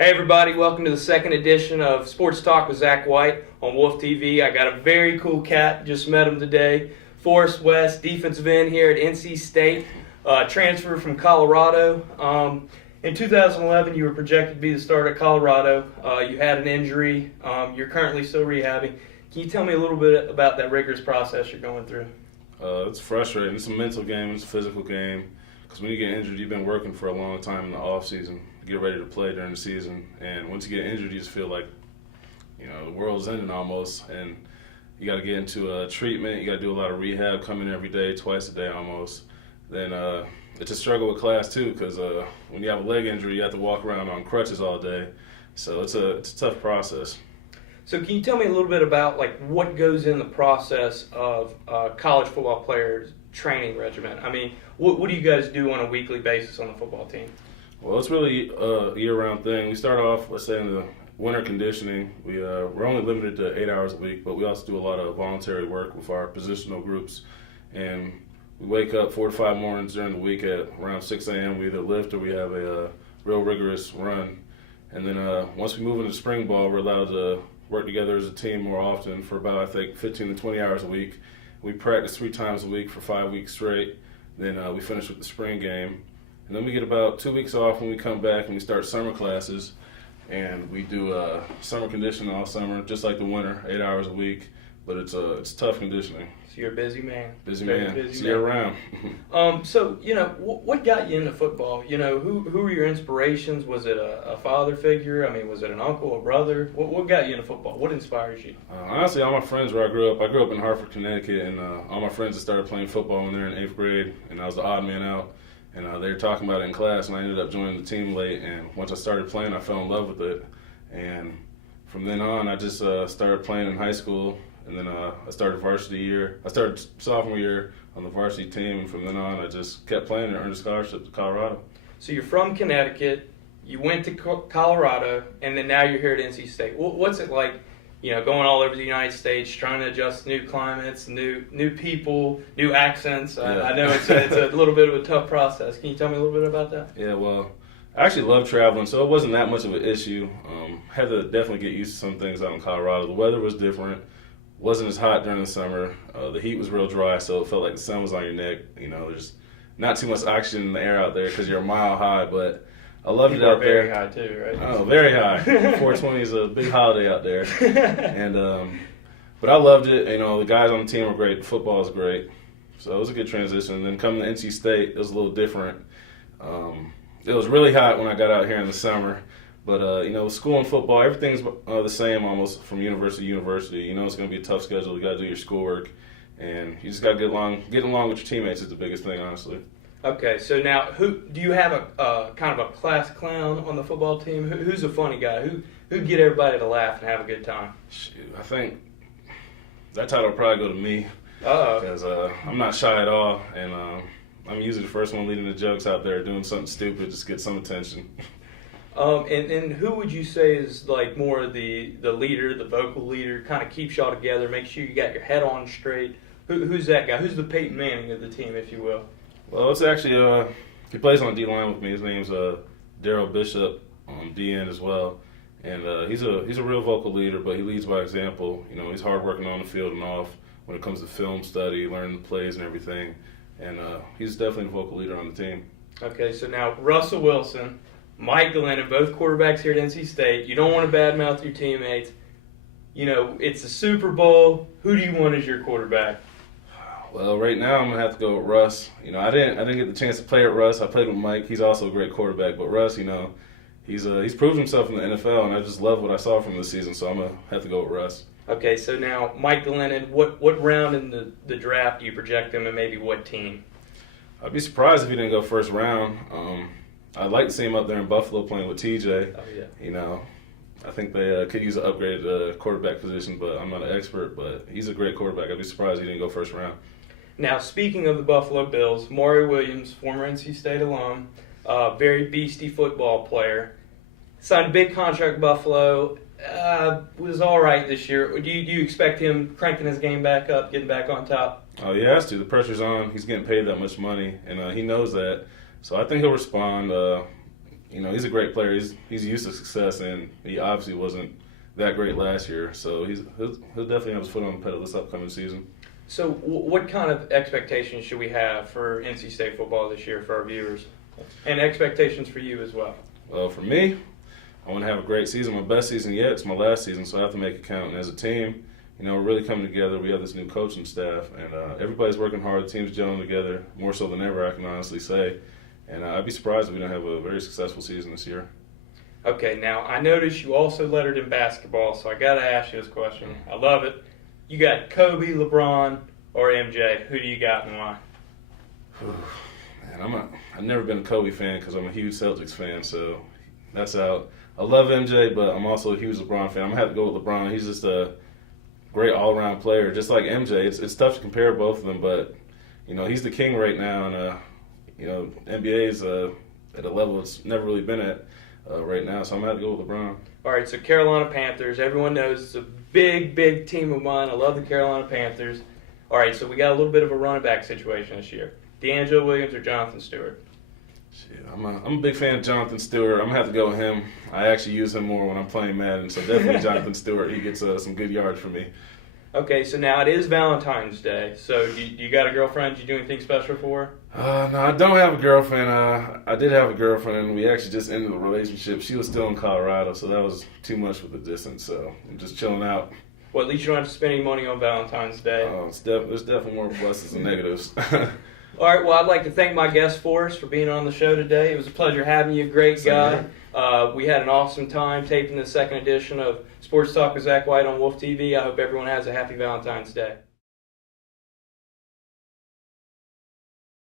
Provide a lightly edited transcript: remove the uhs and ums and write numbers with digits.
Hey everybody, welcome to the second edition of Sports Talk with Zach White on Wolf TV. I got a very cool cat, just met him today. Forrest West, defensive end here at NC State, transfer from Colorado. In 2011, you were projected to be the starter at Colorado. You had an injury. You're currently still rehabbing. Can you tell me a little bit about that rigorous process you're going through? It's frustrating. It's a mental game. It's a physical game. Because when you get injured, you've been working for a long time in the off season to get ready to play during the season. And once you get injured, you just feel like, the world's ending almost. And you got to get into treatment. You got to do a lot of rehab, come in every day, twice a day almost. Then it's a struggle with class too, because when you have a leg injury, you have to walk around on crutches all day. So it's a tough process. So can you tell me a little bit about what goes in the process of college football players' training regimen? I mean, what do you guys do on a weekly basis on the football team? Well, it's really a year-round thing. We start off, let's say, in the winter conditioning. We're only limited to 8 hours a week, but we also do a lot of voluntary work with our positional groups. And we wake up 4 to 5 mornings during the week at around 6 a.m. We either lift or we have a real rigorous run. And then once we move into spring ball, we're allowed to work together as a team more often for about, I think, 15 to 20 hours a week. We practice 3 times a week for 5 weeks straight. Then we finish with the spring game. And then we get about 2 weeks off when we come back and we start summer classes. And we do summer conditioning all summer, just like the winter, 8 hours a week. But it's tough conditioning. So you're a busy man. Busy man. See you around. So, what got you into football? Who were your inspirations? Was it a father figure? I mean, was it an uncle, a brother? What got you into football? What inspires you? Honestly, all my friends where I grew up in Hartford, Connecticut, and all my friends that started playing football when they were in 8th grade, and I was the odd man out. And they were talking about it in class, and I ended up joining the team late. And once I started playing, I fell in love with it. And from then on, I just started playing in high school. And then I started varsity year. I started sophomore year on the varsity team, and from then on, I just kept playing and earned a scholarship to Colorado. So you're from Connecticut, you went to Colorado, and then now you're here at NC State. What's it like, going all over the United States, trying to adjust to new climates, new people, new accents? Yeah. I know it's a little bit of a tough process. Can you tell me a little bit about that? Yeah, well, I actually love traveling, so it wasn't that much of an issue. Had to definitely get used to some things out in Colorado. The weather was different. Wasn't as hot during the summer. The heat was real dry, so it felt like the sun was on your neck. There's not too much oxygen in the air out there because you're a mile high, but I loved it out there. Very high too, right? Oh, very high. 420 is a big holiday out there. And but I loved it. The guys on the team were great. Football is great. So it was a good transition. And then coming to NC State, it was a little different. It was really hot when I got out here in the summer. But, school and football, everything's the same almost from university to university. It's going to be a tough schedule. You got to do your schoolwork. And you just got to get along with your teammates is the biggest thing, honestly. Okay, so now do you have a kind of a class clown on the football team? Who's a funny guy? Who'd get everybody to laugh and have a good time? Shoot, I think that title would probably go to me. Uh-oh. Because I'm not shy at all. And I'm usually the first one leading the jokes out there, doing something stupid just to get some attention. And who would you say is more the leader, the vocal leader, kind of keeps y'all together, make sure you got your head on straight? Who's that guy? Who's the Peyton Manning of the team, if you will? Well, it's actually he plays on D-line with me. His name's Daryl Bishop on D-end as well, and he's a real vocal leader, but he leads by example. He's hard working on the field and off when it comes to film study, learning the plays and everything, and he's definitely a vocal leader on the team. Okay, so now Russell Wilson, Mike Glennon, both quarterbacks here at NC State. You don't want to badmouth your teammates. It's the Super Bowl. Who do you want as your quarterback? Well, right now I'm gonna have to go with Russ. I didn't get the chance to play with Russ. I played with Mike. He's also a great quarterback. But Russ, he's proved himself in the NFL, and I just love what I saw from this season. So I'm gonna have to go with Russ. Okay, so now Mike Glennon, what round in the draft do you project him, and maybe what team? I'd be surprised if he didn't go first round. I'd like to see him up there in Buffalo playing with TJ. Oh, yeah. I think they could use an upgraded quarterback position, but I'm not an expert. But he's a great quarterback. I'd be surprised he didn't go first round. Now, speaking of the Buffalo Bills, Mario Williams, former NC State alum, very beastie football player, signed a big contract with Buffalo, was all right this year. Do you expect him cranking his game back up, getting back on top? Oh, he has to. The pressure's on. He's getting paid that much money, and he knows that. So I think he'll respond. he's a great player. He's used to success, and he obviously wasn't that great last year. So he'll definitely have his foot on the pedal this upcoming season. So what kind of expectations should we have for NC State football this year for our viewers, and expectations for you as well? Well, for me, I want to have a great season. My best season yet. It's my last season, so I have to make it count. And as a team, we're really coming together. We have this new coaching staff, and everybody's working hard. The team's gelling together more so than ever, I can honestly say. And I'd be surprised if we don't have a very successful season this year. Okay, now I noticed you also lettered in basketball, so I got to ask you this question. I love it. You got Kobe, LeBron, or MJ? Who do you got and why? Man, I've never been a Kobe fan because I'm a huge Celtics fan, so that's out. I love MJ, but I'm also a huge LeBron fan. I'm going to have to go with LeBron. He's just a great all-around player, just like MJ. It's tough to compare both of them, but, he's the king right now, and, NBA is at a level it's never really been at right now, so I'm going to have to go with LeBron. All right, so Carolina Panthers, everyone knows it's a big, big team of mine. I love the Carolina Panthers. All right, so we got a little bit of a running back situation this year. D'Angelo Williams or Jonathan Stewart? Shit, I'm a big fan of Jonathan Stewart. I'm going to have to go with him. I actually use him more when I'm playing Madden, so definitely Jonathan Stewart. He gets some good yards for me. Okay, so now it is Valentine's Day. So do you got a girlfriend? Do you do anything special for her? No, I don't have a girlfriend. I did have a girlfriend, and we actually just ended the relationship. She was still in Colorado, so that was too much with the distance, so I'm just chilling out. Well, at least you don't have to spend any money on Valentine's Day. There's definitely more pluses than negatives. All right, well, I'd like to thank my guest, Forrest, for being on the show today. It was a pleasure having you. Great guy. We had an awesome time taping the second edition of Sports Talk with Zach White on Wolf TV. I hope everyone has a happy Valentine's Day.